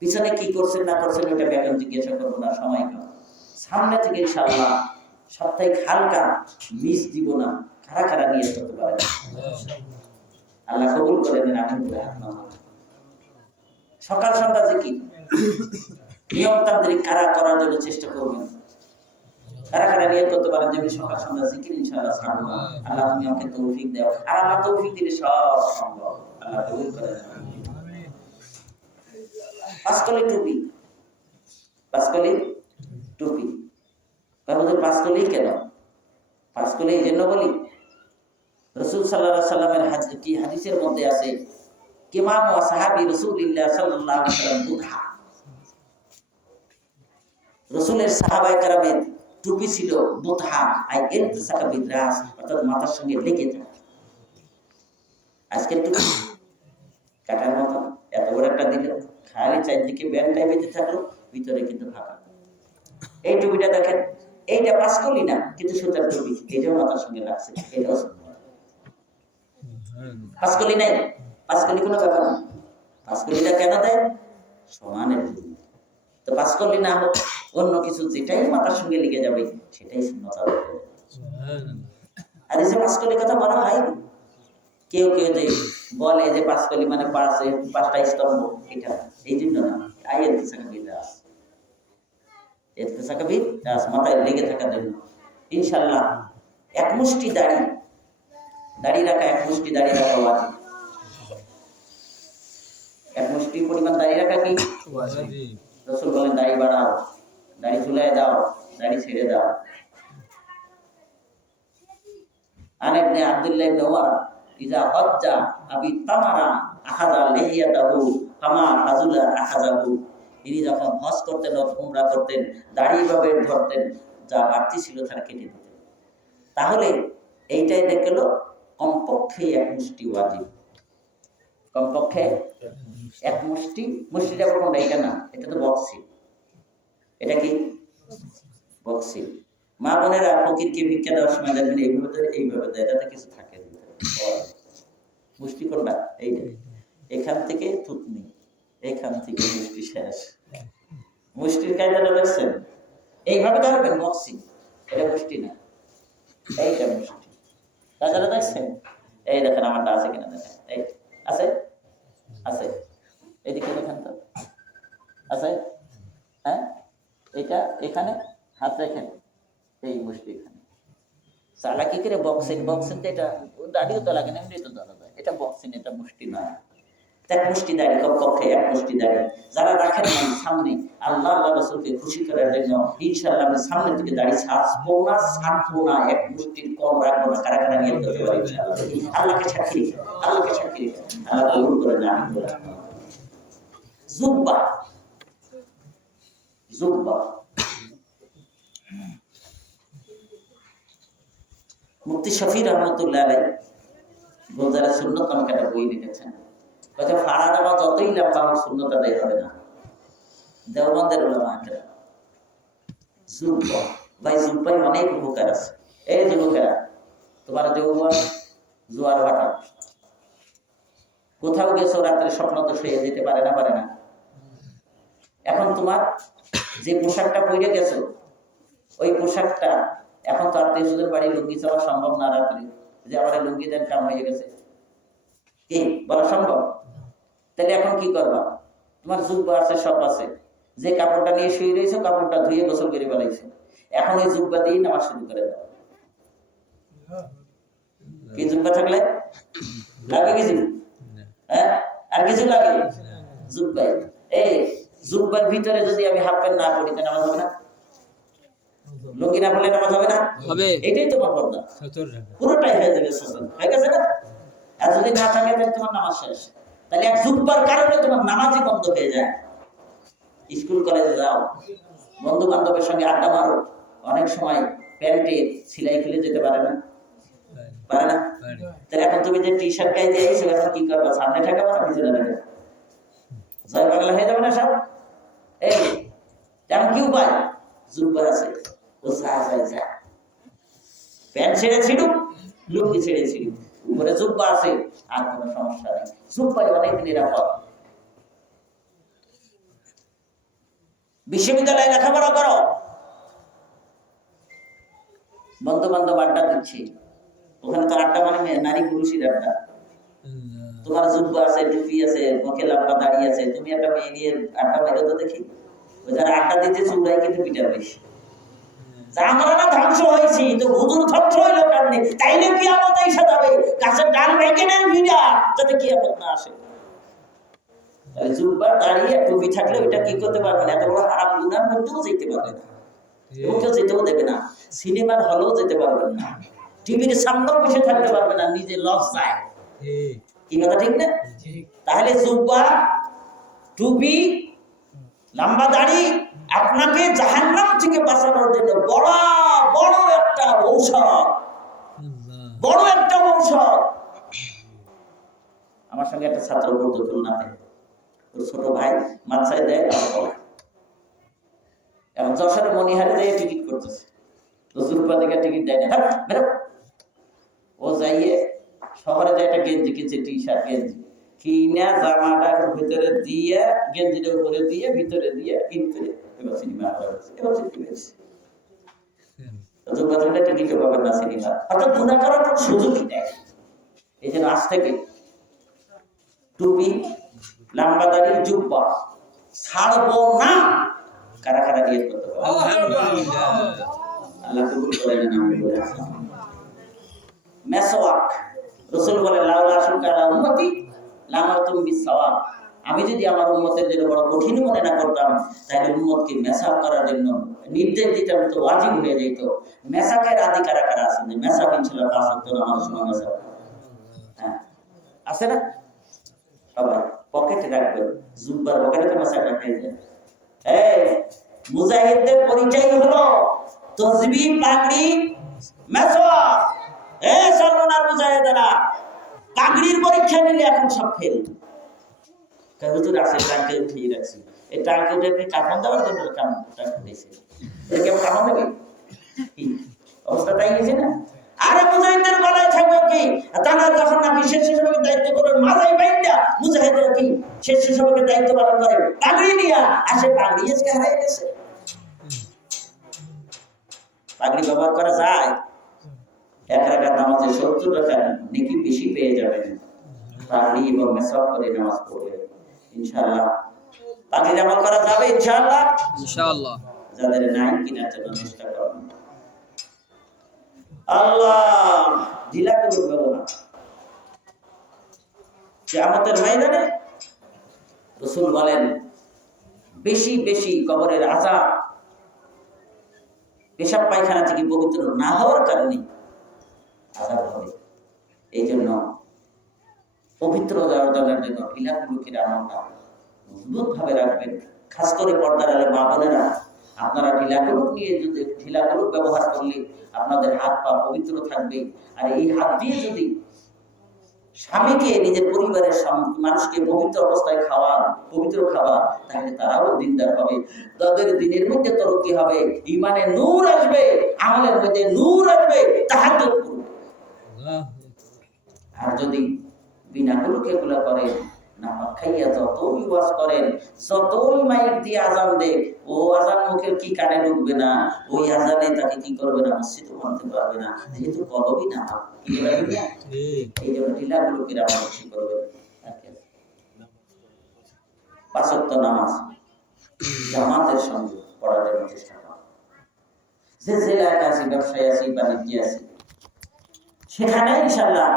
পিছনে কি করছেন না করছেন ওটা এখন জিজ্ঞাসা করবো না, সময় কম। সামনে থেকে ইনশাআল্লাহ সপ্তাহে হালকা মিস দিব না, খাড়া খাড়া নিয়ে করতে পারেন। আল্লাহ কবুল করে নেন, আমিন বলে হাত নামান। সকাল সন্ধ্যা জিকির নিয়মতান্ত্রিক কারা করার জন্য চেষ্টা করবেন। কারা কারা নিয়ে করতে পারেন যে সকাল সন্ধ্যা জিকির ইনশাআল্লাহ ছাড়বো না। আল্লাহ তুমি আমাকে তৌফিক দাও, আর আল্লাহ তৌফিক দিলে সব সম্ভব। আল্লাহ কবুল করে নেন। পাঁচকলি টুপি, পাঁচকলি টুপি, পাঁচকলি কেন? পাঁচকলি এই জন্য বলি, রাসূল সাল্লাল্লাহু আলাইহি সাল্লামের হাদিসের মধ্যে আছে কিমাম ওয়া সাহাবী রাসূলুল্লাহ সাল্লাল্লাহু আলাইহি ওয়াসাল্লাম বুধা। রাসূলের সাহাবায়ে কেরামের টুপি ছিল বুধা, আই ইলতিসাকা বিরাস, অর্থাৎ মাথার সঙ্গে লেগে থাকে। আজকের টুপি কাটার মতো এত বড় একটা দিল, খালি চারদিকে ব্যান্ড টাইপের থাকলো, ভিতরে কিন্তু ফাঁকা। এই টুপিটা দেখেন, এইটা পাঁচকলি না কিন্তু সুতার টুপি, এটাও মাথার সঙ্গে লাগছে, এটাও পাঁচকলি নাই। পাঁচকলি কোনো ব্যাপার না। পাঁচকলিটা কেন দেয়? সমানের জন্য। তো পাঁচকলি না হোক, অন্য কিছু যেটাই মাথার সঙ্গে লেগে যাবে সেটাই সুন্নাত হবে। আর এই যে পাঁচকলি কথা বলা হয়, কেউ কেউ যে বলে যে পাঁচকলি মানে পাঁচটা স্তম্ভ, এটা এই জন্য না। মাথায় লেগে থাকার জন্য। ইনশাআল্লাহ এক মুষ্টি দাড়ি রাখা, এক মুষ্টি দাড়ি রাখা ওয়াজিব। এক মুষ্টি পরিমাণ দাড়ি রাখা কি ওয়াজিব? রাসূল বলেন দাড়ি বাড়াও, দাড়ি ঝুলায় দাও, দাড়ি ছেড়ে দাও। আনাবনে আব্দুল্লাহ ইবনে ওমর ইজা হজ্জা আবি তামারা আখাযা লিহিয়াতাহু ফামা হাজুলা আখাযাহু। তিনি যখন হজ করতেন, উমরা করতেন, দাড়ি ভাবে ধরতেন, যা বাড়তি ছিল তারা কেটে দিতেন। তাহলে এইটাই দেখলো কমপক্ষে এক মুষ্টি ওয়াজিব, কমপক্ষে এক মুষ্টি। মুষ্টিটা কোনটা? এটা না, এটা তো বক্সি। এটা কি বক্সি? মা বোনেরা ফকিরকে ভিক্ষা দেওয়ার সময় দেখবেন এইভাবে দেয়, এইভাবে দেয়, এটাতে কিছু থাকে। মুষ্টি কোনটা? এইটা। এখান থেকে থুতনি, এখান থেকে মুষ্টি শেষ। মুষ্টির কায়দাটা দেখছেন? এইভাবে ধরবেন বক্সি, এটা মুষ্টি না, এইটা মুষ্টি। তাছাড়া দেখছেন? এই দেখেন আমারটা আছে কিনা দেখেন, এই আছে আছে, এদিকে দেখেন তো আছে। হ্যাঁ, এটা এখানে হাত রাখেন, এই মুষ্টি এখানে। চালাকি করে বক্সিন, বক্সিন তো এটা দাড়িও তো লাগে না, এমনি তো ধরা যায়। এটা বক্সিন, এটা মুষ্টি না। এক মুষ্টি দাড়ি, কমপক্ষে এক মুষ্টি দাড়ি যারা রাখেন সামনে, আল্লাহ রাসূলকে খুশি করার জন্য ইনশাআল্লাহ আমি সামনে থেকে দাড়ি ছাড়বো না, এক মুষ্টির কম রাখবো না। কারা কারা নিয়ে করতে পারি ইনশাআল্লাহ? আল্লাহকে সাক্ষী রেখে, আল্লাহকে সাক্ষী রেখে আল্লাহ কবুল করে নেন। জুব্বা, জুব্বা মুফতি শফি রহমাতুল্লাহ আলাইহি গোলজারা সুন্নাত নামক একটা বই লিখেছেন। কথা ফাড়া দেওয়া যতই লম্বা হোক সুন্নাত আদায় হবে না। দেওবন্দের উলামা কেরাম জুব্বা, ভাই জুব্বাই অনেক উপকার আছে। এই যুবকেরা, তোমার দেওবন জোয়ার ভাটা, কোথাও গেছো রাত্রে, স্বপ্ন তো শুয়ে যেতে পারে না। এখন তোমার যে পোশাকটা পরে গেছো, ওই পোশাকটা এখন তো আত্মীয় বাড়ি লুঙ্গি চাওয়া সম্ভব না। রাত্রে যে আমার লুঙ্গি দেন, কাম হয়ে গেছে, কি বলা সম্ভব? তাহলে এখন কি করবা? তোমার জুব্বা আছে, সব আছে, যে কাপড়টা নিয়ে শুয়ে রয়েছে কাপড়টা ধুয়ে গোসল করে ফেলাইছে, এখন ওই জুব্বা দিয়ে নামাজ শুরু করে দাও। কি জুব্বা থাকলে লাগে কিছু? হ্যাঁ, আর কিছু লাগে? জুব্বাই। এই জুব্বার ভিতরে যদি আমি হাফ প্যান্ট না পরি, তাহলে নামাজ হবে না? লুঙ্গি না পরলে নামাজ হবে না? এটাই তোমার পর্দা, পুরোটাই হয়ে যাবে সচল, হয়ে গেছে না? আর যদি না থাকে তাহলে তোমার নামাজ শেষ। তাহলে এক জুব্বার কারণে তোমার নামাজই বন্ধ হয়ে যায়। স্কুল কলেজে যাও, বন্ধু বান্ধবের সঙ্গে আড্ডা মারো, অনেক সময় প্যান্টে সেলাই খুলে যেতে পারে না। তাহলে এখন তুমি যে টি শার্ট গায়ে দিয়ে আইছো, এখন কি করবা? সামনে ঠেকাবো না পিছনে ঠেকাবো? জয় বাংলা হয়ে যাবে না সব? এই এখন কি উপায়? জুব্বা আছে, ও যা প্যান্ট ছেড়ে ছিড়ুক, লুঙ্গি ছেড়ে ছিড়ুক, উপরে জুব্বা আছে, আর কোনো সমস্যা নেই। জুব্বাই অনেক নিরাপদ। বিশ্ববিদ্যালয়ে লেখাপড়া করো, বন্ধু বান্ধব আড্ডা দিচ্ছি, ওখানে তো আড্ডা মানে নারী পুরুষের আড্ডা। তোমার জুব্বা আছে, টুপি আছে, মুখে লাম্বা দাঁড়িয়ে আছে, তুমি একটা মেয়ে নিয়ে আড্ডা মেরে তো দেখি। ওই যারা আড্ডা দিতে চুড়াই কিন্তু পিটার বেশি। আমরা না ধ্বংস হয়েছি তো হুজুর ধ্বংস হইল কারণে, তাইলে কিয়ামত আইসা যাবে, গাছের ডাল ভেঙে নেন ভিড়া, যাতে কিয়ামত না আসে। তাহলে জুব্বা দাঁড়িয়ে টুপি থাকলে ওইটা কি করতে পারবে না, এত বড় হারাম গুনার মধ্যেও যেতে পারবে না, এবং কেউ যেতেও দেবে না, সিনেমার হলেও যেতে পারবেন না, টিভির সামনেও বসে থাকতে পারবে না, নিজে লজ্জায়। কি কথা ঠিক না? তাহলে জুব্বা, টুপি, লম্বা দাড়ি আপনাকে জাহান্নাম থেকে বাঁচানোর জন্য বড় বড় একটা ঔষধ, বড় একটা ঔষধ। আমার সঙ্গে একটা ছাত্র পড়তো খুলনাতে, ওর ছোট ভাই মাদ্রাসায় দেয়, এখন যশোরে মনিহারে দিয়ে টিকিট করতেছে, তো জুব্বা থেকে টিকিট দেয় না, ও যাইয়ে শহরে যায় একটা গেঞ্জি কিনছে, টি শার্ট গেঞ্জি কিনা জামাটার ভিতরে দিয়ে, গেঞ্জিটার উপরে দিয়ে, ভিতরে দিয়ে কিনতে, এবার সিনেমা এবার টিকিট পেয়েছে। টিকিট পাবেন না সিনেমা, অর্থাৎ গুনাহ করার কোনো সুযোগই নেই। এই জন্য আজ থেকে টুপি, লম্বা দাড়ি, জুব্বা ছাড়বো না। কারা কারা নিয়ত করতে পারে? আল্লাহ কবুল করেন। মেসওয়াক, রাসূল বলেন লাউলা আশুকা আলা উম্মতি লামারতুম বিসওয়াক, আমি যদি আমার উম্মতের জন্য বড় কঠিন মনে না করতাম, তাহলে উম্মতকে মেসওয়াক করার জন্য নির্দেশ দিতাম, তো ওয়াজিব হয়ে যেত। মেসওয়াকের আদি কারা কারা আছেন? মেসওয়াক ইনশাআল্লাহ 5 ওয়াক্ত নামাজের সময় মেসওয়াক, হ্যাঁ আছে না? সবাই পকেটে রাখবেন, জুব্বার পকেটে তো মেসওয়াক রাখাই যায়। এই মুজাহিদদের পরিচয় হলো তাসবিহ, পাগড়ি, মেসওয়াক। এই সর্বনার মুজাহিদেরা পাগড়ির পরীক্ষা নিলে এখন সব ফেল। হুজুর আছে টাঙ্কে উঠিয়ে রাখছি, এই টাঙ্কে উঠে কাফন দেওয়ার জন্য টাঙ্কে দিয়েছে, এটা কেমন কাফন দেবে? অবস্থা তাই হয়েছে না? আরে মুজাহিদদের গলায় থাকবে কি? তারা যখন নাকি স্বেচ্ছাসেবকের দায়িত্ব করবে, মাথায় বাইন্দা মুজাহিদরা কি স্বেচ্ছাসেবকের দায়িত্ব পালন করে, পাগড়ি নিয়ে আসে, পাগড়ি আজকে হারাই গেছে। পাগড়ি ব্যবহার করা যায়, এক রাকাত নামাজে 70 রাকাত নেকি বেশি পেয়ে যাবেন। পাগড়ি এবং মেসওয়াক করে নামাজ পড়বে ইনশাআল্লাহ। পাগড়ির আমল করা যাবে ইনশাআল্লাহ, ইনশাআল্লাহ। যাদের নাই কিনার জন্য চেষ্টা করবেন। আল্লাহ ঢিলা করে ব্যবহার। কিয়ামতের ময়দানে রাসূল বলেন বেশি বেশি কবরের আযাব, পেশাব পায়খানা থেকে পবিত্র না হওয়ার কারণে আযাব হবে। এই জন্য পবিত্র অর্জনের জন্য ঢিলাকুলুকের আমলটা মজবুত ভাবে রাখবেন। খাস করে পর্দার আলে মা বোনেরা, আপনারা ঢিলাকুলুক নিয়ে যদি ঢিলাকুলুক ব্যবহার করলে আপনাদের হাত পা পবিত্র থাকবে। আর এই হাত দিয়ে যদি স্বামীকে, নিজের পরিবারের মানুষকে পবিত্র অবস্থায় খাওয়ান, পবিত্র খাওয়ান, তাহলে তারাও দিনদার হবে, তাদের দিনের মধ্যে তরক্কি হবে, ঈমানে নূর আসবে, আমলের মধ্যে নূর আসবে, তাহাজ্জুদ করবে। আর যদি বিনা কুলুকে এগুলা করেন, না খাইয়া যতই ওয়াজ করেন, যতই মাইক দিয়ে আজান দেন, ও আজান মুখের কি কানে ঢুকবে না, ওই আজানে তাকে কি করবে না, মসজিদে মানতে পারবে না, যেহেতু কলবই না। এই জন্য ঢিলাগুলোকে আমরা বেশি করবেন। 5 ওয়াক্ত নামাজ জামাতের সঙ্গে পড়ার জন্য চেষ্টা করুন। যে জেলায় আছি, ব্যবসায় আছি, বাণিজ্যে আছি, সেখানে ইনশাআল্লাহ